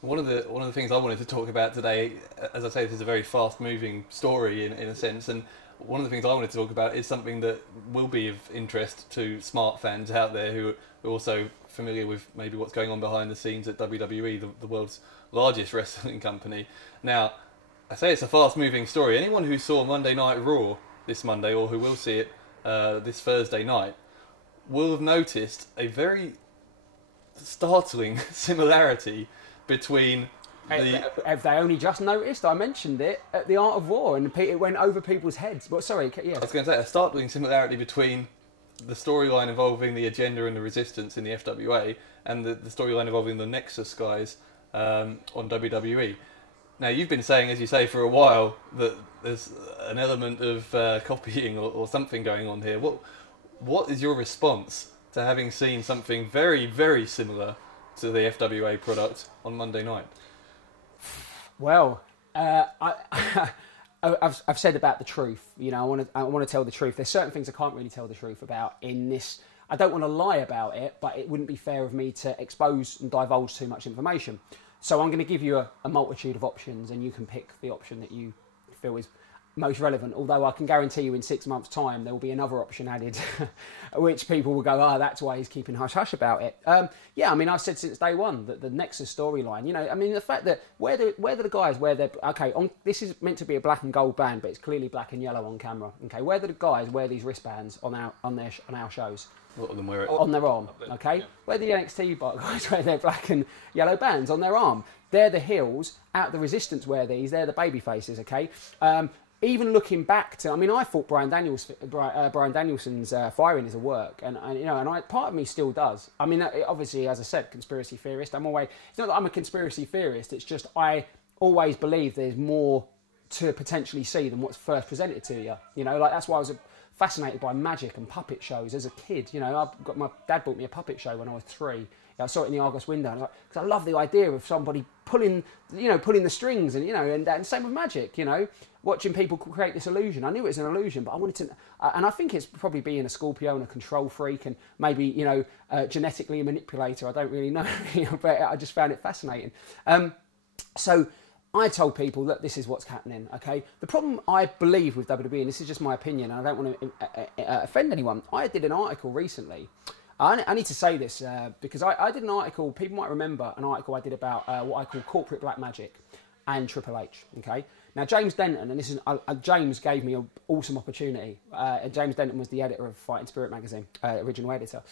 One of the things I wanted to talk about today, as I say, this is a very fast-moving story in a sense, and one of the things I wanted to talk about is something that will be of interest to smart fans out there who are also familiar with maybe what's going on behind the scenes at WWE, the world's largest wrestling company. Now, I say it's a fast-moving story. Anyone who saw Monday Night Raw this Monday, or who will see it this Thursday night, will have noticed a very startling similarity between Have they only just noticed? I mentioned it at the Art of War, and it went over people's heads. But sorry, yeah. I was going to say a startling similarity between the storyline involving the Agenda and the Resistance in the FWA and the storyline involving the Nexus guys on WWE. Now, you've been saying, as you say, for a while that there's an element of copying or something going on here. What is your response to having seen something very, very similar to the FWA product on Monday night? Well, I've said about the truth. You know, I want to tell the truth. There's certain things I can't really tell the truth about in this. I don't want to lie about it, but it wouldn't be fair of me to expose and divulge too much information. So I'm going to give you a multitude of options, and you can pick the option that you feel is most relevant. Although I can guarantee you in 6 months' time there will be another option added, which people will go, that's why he's keeping hush-hush about it. Yeah, I mean, I've said since day one that the Nexus storyline, you know, I mean, the fact that where do the guys wear their... Okay, this is meant to be a black and gold band, but it's clearly black and yellow on camera. Okay, where do the guys wear these wristbands on our shows? A lot of them wear it on their arm, okay? Yeah. Where the NXT guys wear their black and yellow bands on their arm. They're the heels. Out the Resistance wear these. They're the baby faces, okay? Even looking back to, I mean, I thought Brian Danielson's firing is a work, and you know, and part of me still does. I mean, obviously, as I said, conspiracy theorist. It's not that I'm a conspiracy theorist. It's just I always believe there's more to potentially see than what's first presented to you. You know, like that's why I was fascinated by magic and puppet shows as a kid. You know, my dad bought me a puppet show when I was 3. I saw it in the Argos window, because I love the idea of somebody pulling the strings, and you know, and same with magic. You know, watching people create this illusion. I knew it was an illusion, but I wanted to, and I think it's probably being a Scorpio and a control freak, and maybe, you know, genetically a manipulator. I don't really know, but I just found it fascinating. So I told people that this is what's happening, okay? The problem I believe with WWE, and this is just my opinion, and I don't want to offend anyone, I did an article recently. I need to say this because I did an article, people might remember an article I did about what I call corporate black magic and Triple H, okay? Now, James Denton, and this is James gave me an awesome opportunity. James Denton was the editor of Fighting Spirit magazine, original editor.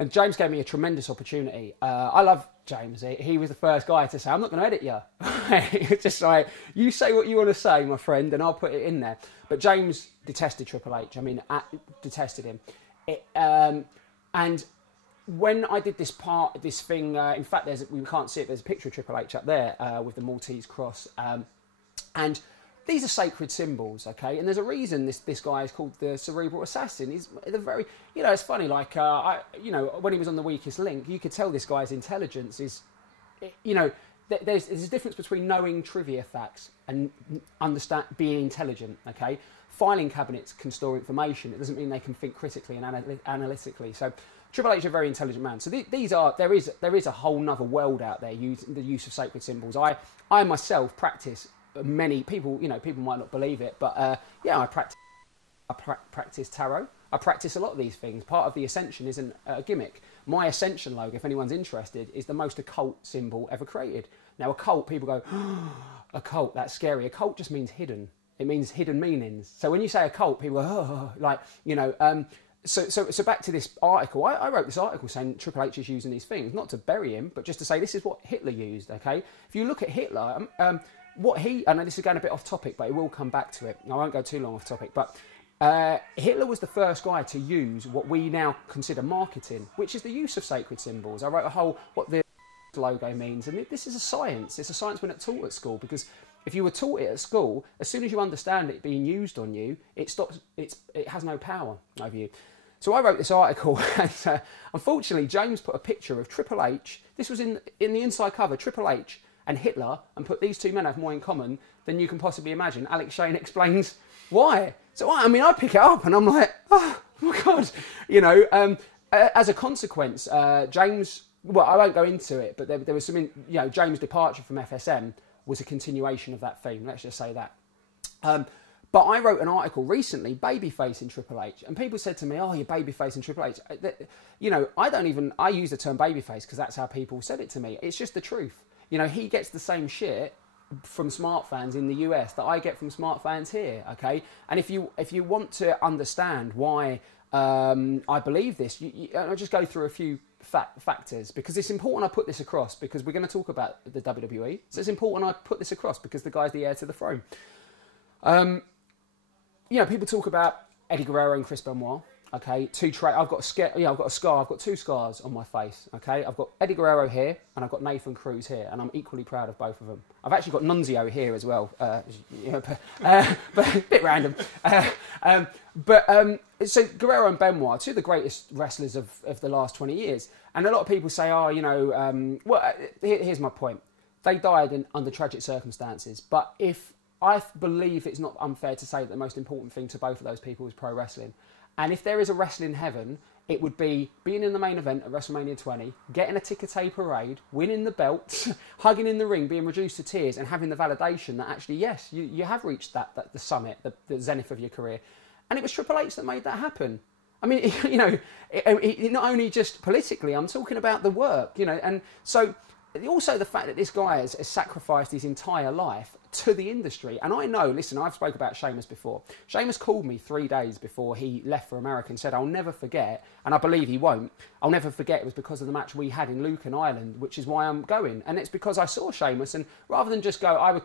And James gave me a tremendous opportunity. I love James. He was the first guy to say, I'm not going to edit you. It's just like, you say what you want to say, my friend, and I'll put it in there. But James detested Triple H. I mean, detested him. And when I did this thing, in fact, we can't see it, there's a picture of Triple H up there with the Maltese cross. And these are sacred symbols, okay? And there's a reason this guy is called the Cerebral Assassin. He's the very, you know, it's funny, like, when he was on The Weakest Link, you could tell this guy's intelligence is, you know, there's a difference between knowing trivia facts and being intelligent, okay? Filing cabinets can store information. It doesn't mean they can think critically and analytically. So Triple H is a very intelligent man. So there is a whole nother world out there, the use of sacred symbols. I myself practice many people, you know, people might not believe it, but yeah, I practice tarot. I practice a lot of these things. Part of the Ascension isn't a gimmick. My Ascension logo, if anyone's interested, is the most occult symbol ever created. Now, occult, people go, oh, occult, that's scary. Occult just means hidden. It means hidden meanings. So when you say occult, people go, oh, like, you know. So back to this article. I wrote this article saying Triple H is using these things, not to bury him, but just to say this is what Hitler used, okay? If you look at Hitler, I know this is going a bit off topic, but it will come back to it. I won't go too long off topic, but Hitler was the first guy to use what we now consider marketing, which is the use of sacred symbols. I wrote what the logo means, and this is a science. It's a science we're not taught at school, because if you were taught it at school, as soon as you understand it being used on you, it has no power over you. So I wrote this article, and unfortunately, James put a picture of Triple H. This was in the inside cover, Triple H and Hitler, and put these two men have more in common than you can possibly imagine. Alex Shane explains why. So I mean, I pick it up, and I'm like, oh my God, you know. As a consequence, James well, I won't go into it, but there was some, James' departure from FSM was a continuation of that theme. Let's just say that. But I wrote an article recently, babyface in Triple H, and people said to me, "Oh, you're babyface in Triple H." I use the term babyface because that's how people said it to me. It's just the truth. He gets the same shit from smart fans in the US that I get from smart fans here. Okay, and if you want to understand why I believe this, I'll just go through a few factors, because it's important I put this across, because we're going to talk about the WWE. So it's important I put this across because the guy's the heir to the throne. People talk about Eddie Guerrero and Chris Benoit. Okay, I've got a scar. I've got 2 scars on my face. Okay, I've got Eddie Guerrero here, and I've got Nathan Cruz here, and I'm equally proud of both of them. I've actually got Nunzio here as well, but a bit random. So Guerrero and Benoit, 2 of the greatest wrestlers of the last 20 years, and a lot of people say, here's my point. They died under tragic circumstances, but I believe it's not unfair to say that the most important thing to both of those people is pro wrestling. And if there is a wrestling heaven, it would be being in the main event at WrestleMania 20, getting a ticker tape parade, winning the belts, hugging in the ring, being reduced to tears, and having the validation that actually, yes, you have reached the summit, the zenith of your career. And it was Triple H that made that happen. I mean, not only just politically, I'm talking about the work, and so also the fact that this guy has sacrificed his entire life to the industry. And I know, listen, I've spoke about Sheamus before. Sheamus called me 3 days before he left for America and said, "I'll never forget," and I believe he won't, "I'll never forget it was because of the match we had in Lucan Island, which is why I'm going." And it's because I saw Sheamus, and rather than just go, I was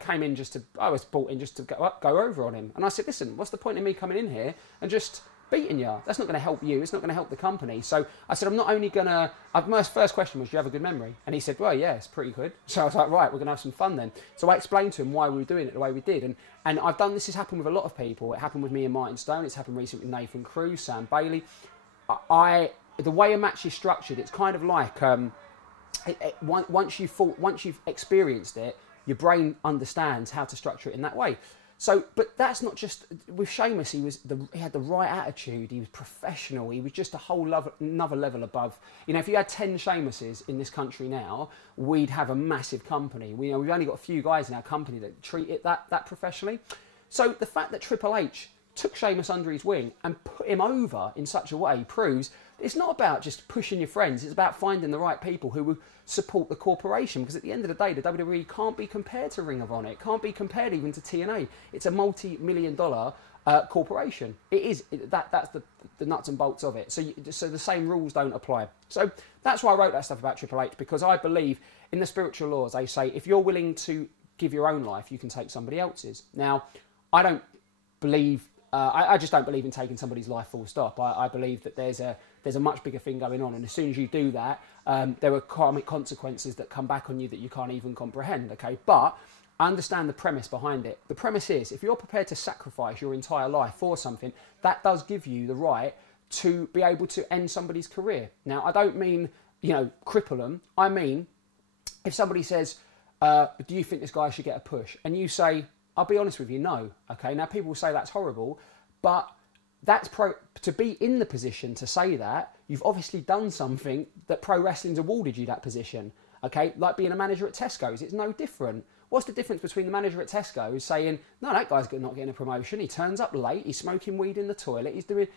brought in just to go over on him. And I said, "Listen, what's the point of me coming in here and just beating you? That's not going to help you. It's not going to help the company." So I said, I'm not only going to... My first question was, "Do you have a good memory?" And he said, "Well, yeah, it's pretty good." So I was like, right, we're going to have some fun then. So I explained to him why we were doing it the way we did. And I've done this, has happened with a lot of people. It happened with me and Martin Stone. It's happened recently with Nathan Cruz, Sam Bailey. The way a match is structured, it's kind of like... once you've experienced it, your brain understands how to structure it in that way. So, but that's not just with Sheamus. He had the right attitude. He was professional. He was just a whole another level above. If you had 10 Sheamuses in this country now, we'd have a massive company. We've only got a few guys in our company that treat it that professionally. So the fact that Triple H took Sheamus under his wing and put him over in such a way proves it's not about just pushing your friends. It's about finding the right people who will support the corporation. Because at the end of the day, the WWE can't be compared to Ring of Honor. It can't be compared even to TNA. It's a multi-million-dollar corporation. It is. That's the nuts and bolts of it. So the same rules don't apply. So that's why I wrote that stuff about Triple H, because I believe in the spiritual laws. They say if you're willing to give your own life, you can take somebody else's. Now, I don't believe... I just don't believe in taking somebody's life full stop. I believe that there's a much bigger thing going on, and as soon as you do that, there are karmic consequences that come back on you that you can't even comprehend, okay? But I understand the premise behind it. The premise is, if you're prepared to sacrifice your entire life for something, that does give you the right to be able to end somebody's career. Now, I don't mean, cripple them. I mean, if somebody says, "Do you think this guy should get a push?" And you say, "I'll be honest with you, no." Okay, now people will say that's horrible, but to be in the position to say that, you've obviously done something that pro wrestling's awarded you that position. Okay, like being a manager at Tesco's, it's no different. What's the difference between the manager at Tesco's saying, "No, that guy's not getting a promotion, he turns up late, he's smoking weed in the toilet, he's doing..."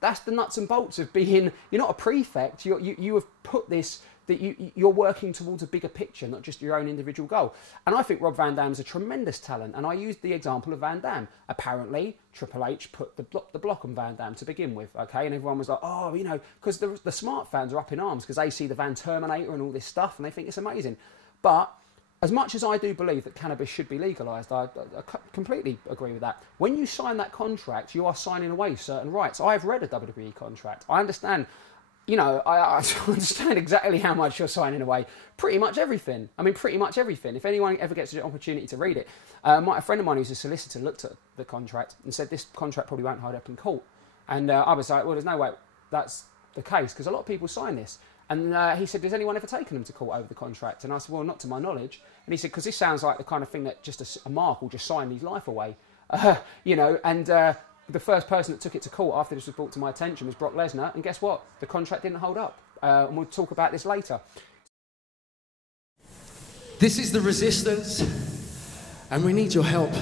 That's the nuts and bolts of being... You're not a prefect, you have put this... that you're working towards a bigger picture, not just your own individual goal. And I think Rob Van Dam's a tremendous talent, and I used the example of Van Dam. Apparently, Triple H put the block on Van Dam to begin with, okay? And everyone was like, "Oh, because the smart fans are up in arms because they see the Van Terminator and all this stuff, and they think it's amazing." But as much as I do believe that cannabis should be legalised, I completely agree with that. When you sign that contract, you are signing away certain rights. I have read a WWE contract. I understand... I understand exactly how much you're signing away. Pretty much everything. I mean, pretty much everything. If anyone ever gets an opportunity to read it. A friend of mine who's a solicitor looked at the contract and said, "This contract probably won't hold up in court." And I was like, well, there's no way that's the case, because a lot of people sign this. And he said, "Has anyone ever taken them to court over the contract?" And I said, "Well, not to my knowledge." And he said, "Because this sounds like the kind of thing that just a mark will just sign his life away." The first person that took it to court after this was brought to my attention was Brock Lesnar, and guess what? The contract didn't hold up. And we'll talk about this later. This is the resistance, and we need your help.